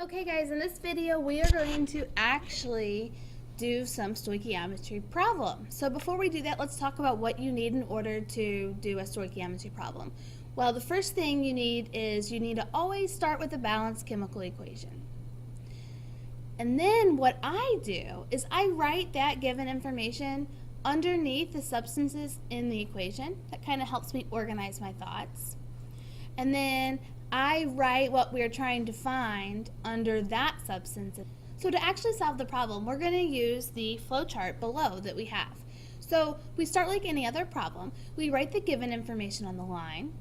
Okay guys, in this video we are going to actually do some stoichiometry problems. So before we do that, let's talk about what you need in order to do a stoichiometry problem. Well, the first thing you need is you need to always start with a balanced chemical equation. And then what I do is I write that given information underneath the substances in the equation. That kind of helps me organize my thoughts. And then I write what we are trying to find under that substance. So to actually solve the problem, we're going to use the flowchart below that we have. So we start like any other problem. We write the given information on the line,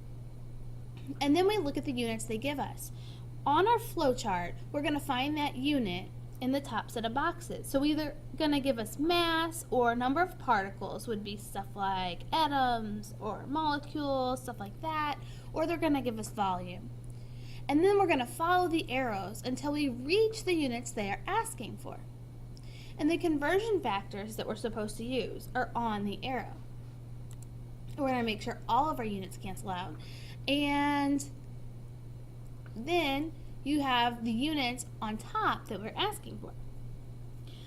and then we look at the units they give us. On our flowchart, we're going to find that unit in the top set of boxes. So either going to give us mass or number of particles would be stuff like atoms or molecules, stuff like that, or they're going to give us volume. And then we're going to follow the arrows until we reach the units they are asking for. And the conversion factors that we're supposed to use are on the arrow. We're going to make sure all of our units cancel out. And then you have the units on top that we're asking for.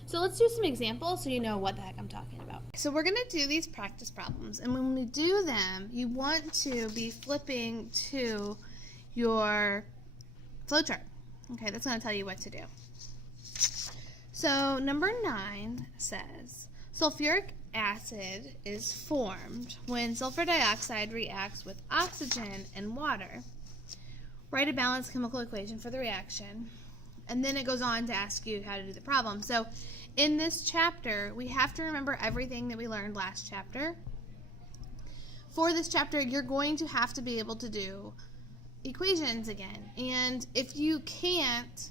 So let's do some examples so you know what the heck I'm talking about. So we're going to do these practice problems, and when we do them, you want to be flipping to your flowchart. Okay, that's going to tell you what to do. So number 9 says, sulfuric acid is formed when sulfur dioxide reacts with oxygen and water. Write a balanced chemical equation for the reaction. And then it goes on to ask you how to do the problem. So in this chapter, we have to remember everything that we learned last chapter. For this chapter, you're going to have to be able to do equations again. And if you can't,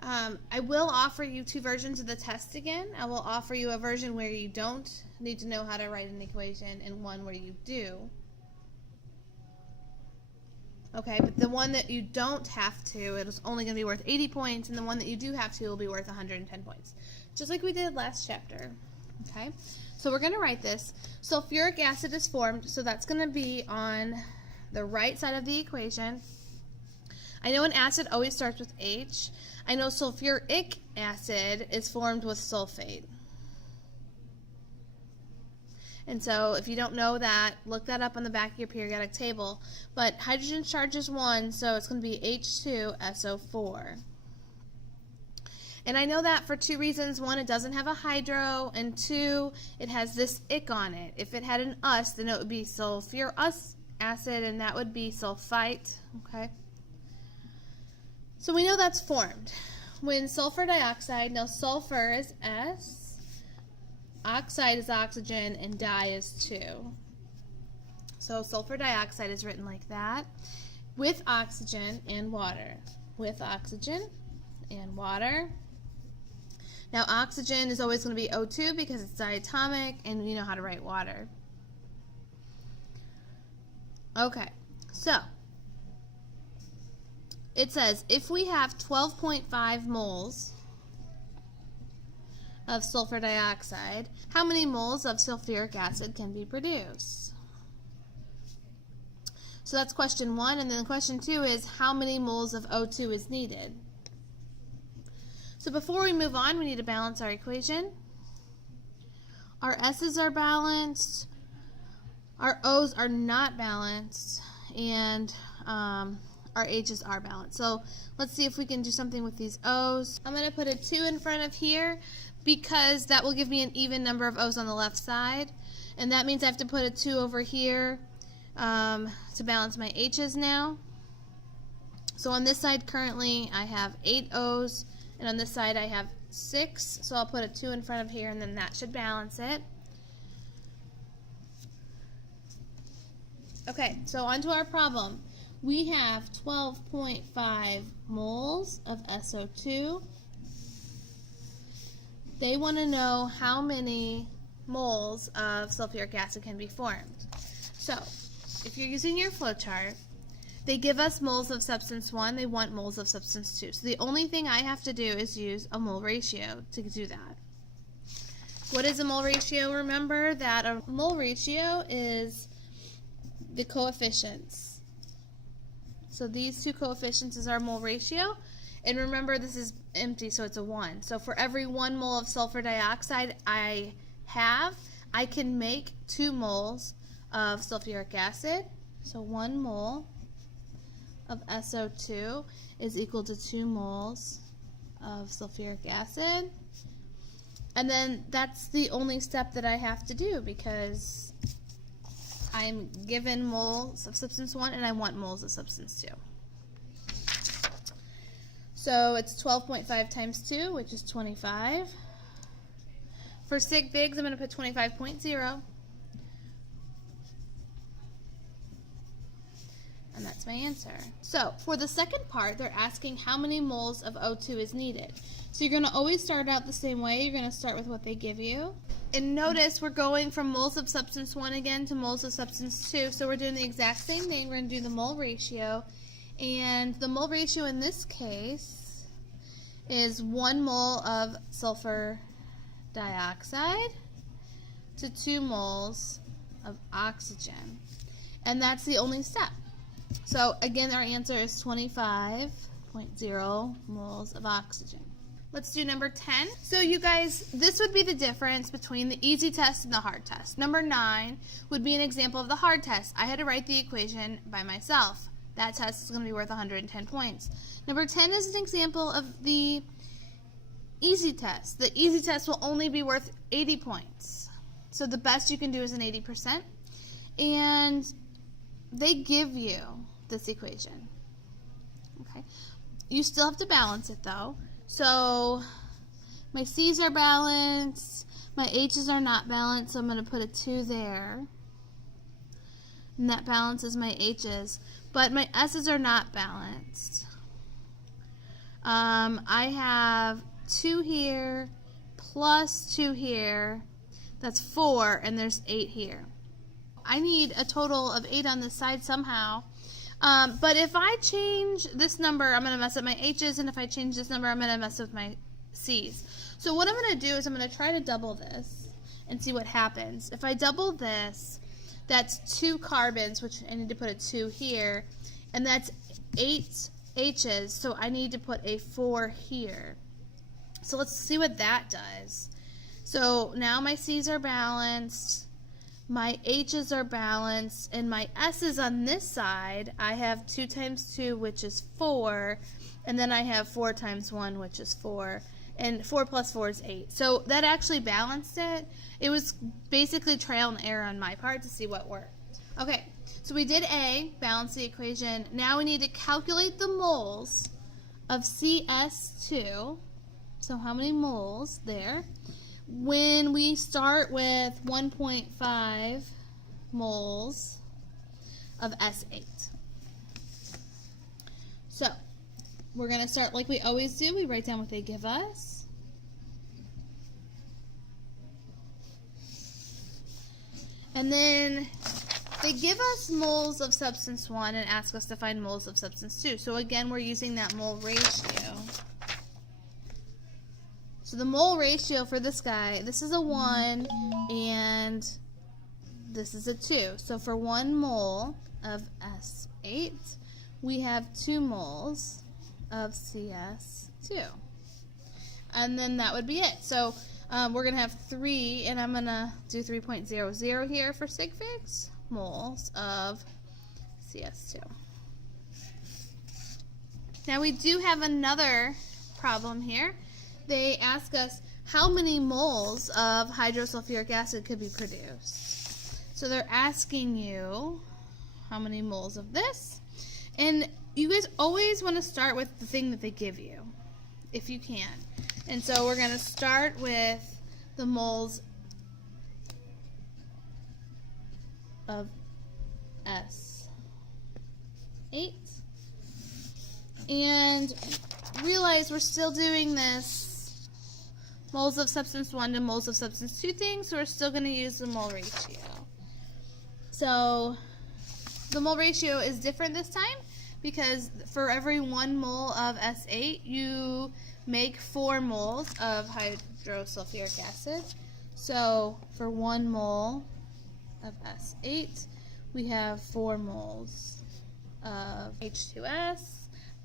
I will offer you 2 versions of the test again. I will offer you a version where you don't need to know how to write an equation and one where you do. Okay, but the one that you don't have to, it is only going to be worth 80 points, and the one that you do have to will be worth 110 points. Just like we did last chapter. Okay, so we're going to write this. Sulfuric acid is formed, so that's going to be on the right side of the equation. I know an acid always starts with H. I know sulfuric acid is formed with sulfate. And so if you don't know that, look that up on the back of your periodic table. But hydrogen charge is 1, so it's going to be H2SO4. And I know that for 2 reasons. 1, it doesn't have a hydro, and 2, it has this ick on it. If it had an us, then it would be sulfurous acid, and that would be sulfite. Okay. So we know that's formed when sulfur dioxide, now sulfur is S, oxide is oxygen, and di is 2. So sulfur dioxide is written like that, with oxygen and water. With oxygen and water. Now oxygen is always going to be O2 because it's diatomic, and you know how to write water. Okay, so it says if we have 12.5 moles of sulfur dioxide, how many moles of sulfuric acid can be produced? So that's question 1, and then question 2 is how many moles of O2 is needed? So before we move on, we need to balance our equation. Our S's are balanced, our O's are not balanced, and our H's are balanced. So let's see if we can do something with these O's. I'm going to put a 2 in front of here because that will give me an even number of O's on the left side. And that means I have to put a 2 over here to balance my H's now. So on this side currently I have 8 O's, and on this side I have 6. So I'll put a 2 in front of here, and then that should balance it. Okay, so on to our problem. We have 12.5 moles of SO2. They want to know how many moles of sulfuric acid can be formed. So, if you're using your flowchart, they give us moles of substance 1, they want moles of substance 2. So the only thing I have to do is use a mole ratio to do that. What is a mole ratio? Remember that a mole ratio is the coefficients So these two coefficients is our mole ratio. And remember, this is empty, so it's a 1. So for every 1 mole of sulfur dioxide I can make 2 moles of sulfuric acid. So 1 mole of SO2 is equal to 2 moles of sulfuric acid. And then that's the only step that I have to do because I'm given moles of substance 1 and I want moles of substance 2. So it's 12.5 times 2, which is 25. For sig figs, I'm going to put 25.0. And that's my answer. So for the second part, they're asking how many moles of O2 is needed. So you're going to always start out the same way. You're going to start with what they give you. And notice we're going from moles of substance 1 again to moles of substance 2. So we're doing the exact same thing. We're going to do the mole ratio. And the mole ratio in this case is 1 mole of sulfur dioxide to 2 moles of oxygen. And that's the only step. So again, our answer is 25.0 moles of oxygen. Let's do number 10. So you guys, this would be the difference between the easy test and the hard test. Number 9 would be an example of the hard test. I had to write the equation by myself. That test is going to be worth 110 points. Number 10 is an example of the easy test. The easy test will only be worth 80 points. So the best you can do is an 80%. And they give you this equation. Okay. You still have to balance it though. So my C's are balanced, my H's are not balanced, so I'm going to put a 2 there. And that balances my H's. But my S's are not balanced. I have 2 here plus 2 here. That's 4, and there's 8 here. I need a total of 8 on this side somehow. But if I change this number, I'm going to mess up my H's, and if I change this number, I'm going to mess up my C's. So what I'm going to do is I'm going to try to double this and see what happens. If I double this, that's 2 carbons, which I need to put a 2 here, and that's 8 H's, so I need to put a 4 here. So let's see what that does. So now my C's are balanced, my H's are balanced, and my S's on this side, I have 2 times 2, which is 4, and then I have 4 times 1, which is 4, and 4 plus 4 is 8. So that actually balanced it. It was basically trial and error on my part to see what worked. Okay, so we did A, balance the equation. Now we need to calculate the moles of CS2. So how many moles there? When we start with 1.5 moles of S8. So we're going to start like we always do. We write down what they give us. And then they give us moles of substance 1 and ask us to find moles of substance 2. So again, we're using that mole ratio. So the mole ratio for this guy, this is a 1 and this is a 2. So for 1 mole of S8, we have 2 moles of CS2. And then that would be it. So we're going to have 3, and I'm going to do 3.00 here for sig figs, moles of CS2. Now we do have another problem here. They ask us how many moles of hydrosulfuric acid could be produced. So they're asking you how many moles of this. And you guys always want to start with the thing that they give you, if you can. And so we're going to start with the moles of S8. And realize we're still doing this moles of substance 1 to moles of substance 2 thing, so we're still going to use the mole ratio. So the mole ratio is different this time because for every 1 mole of S8, you make 4 moles of hydrosulfuric acid. So for 1 mole of S8, we have 4 moles of H2S.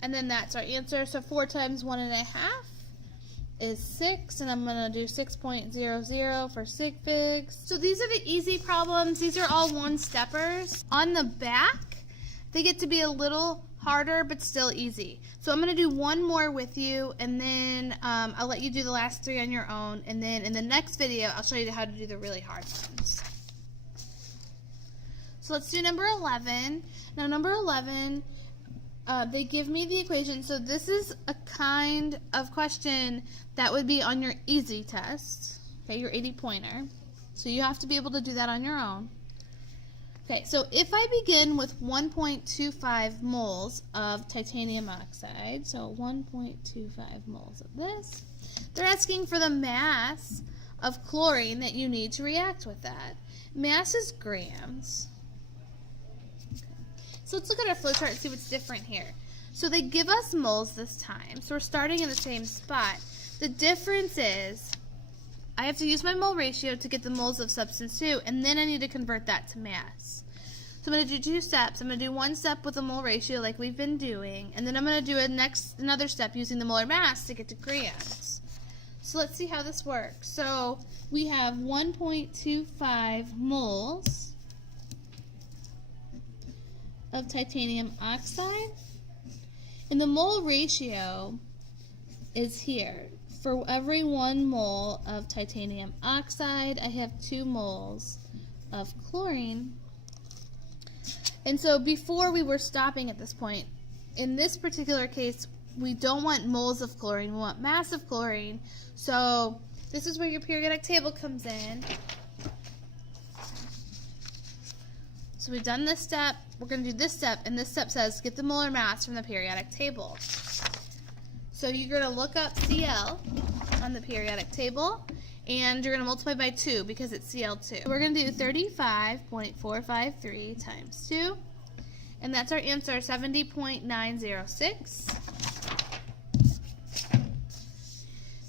And then that's our answer. So 4 times 1.5 is 6, and I'm going to do 6.00 for sig figs. So these are the easy problems. These are all one-steppers. On the back, they get to be a little harder, but still easy. So I'm going to do one more with you, and then I'll let you do the last 3 on your own, and then in the next video, I'll show you how to do the really hard ones. So let's do number 11. Now number 11, they give me the equation. So this is a kind of question that would be on your easy test, okay, your 80-pointer. So you have to be able to do that on your own. Okay, so if I begin with 1.25 moles of titanium oxide, so 1.25 moles of this, they're asking for the mass of chlorine that you need to react with that. Mass is grams. So let's look at our flowchart and see what's different here. So they give us moles this time. So we're starting in the same spot. The difference is I have to use my mole ratio to get the moles of substance 2, and then I need to convert that to mass. So I'm going to do 2 steps. I'm going to do 1 step with the mole ratio like we've been doing, and then I'm going to do another step using the molar mass to get to grams. So let's see how this works. So we have 1.25 moles of titanium oxide, and the mole ratio is here. For every 1 mole of titanium oxide, I have 2 moles of chlorine. And so before we were stopping at this point, in this particular case, we don't want moles of chlorine, we want mass of chlorine. So this is where your periodic table comes in. So we've done this step, we're going to do this step, and this step says get the molar mass from the periodic table. So you're going to look up Cl on the periodic table, and you're going to multiply by 2 because it's Cl2. We're going to do 35.453 times 2, and that's our answer, 70.906.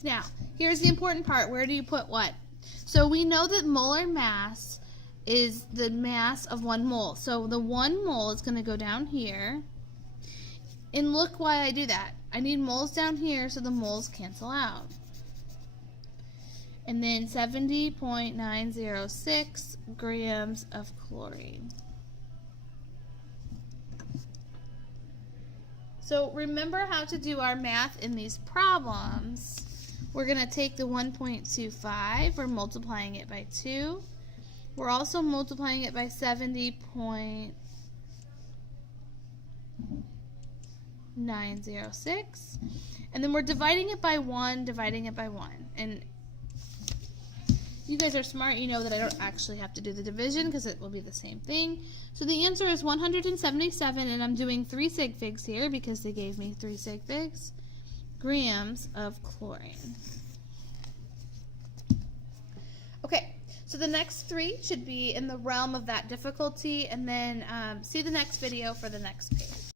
Now, here's the important part. Where do you put what? So we know that molar mass is the mass of 1 mole. So the 1 mole is going to go down here. And look why I do that. I need moles down here so the moles cancel out. And then 70.906 grams of chlorine. So remember how to do our math in these problems. We're going to take the 1.25, we're multiplying it by 2. We're also multiplying it by 70.906. And then we're dividing it by 1, And you guys are smart, you know that I don't actually have to do the division because it will be the same thing. So the answer is 177, and I'm doing 3 sig figs here because they gave me 3 sig figs, grams of chlorine. Okay. So the next 3 should be in the realm of that difficulty, and then see the next video for the next page.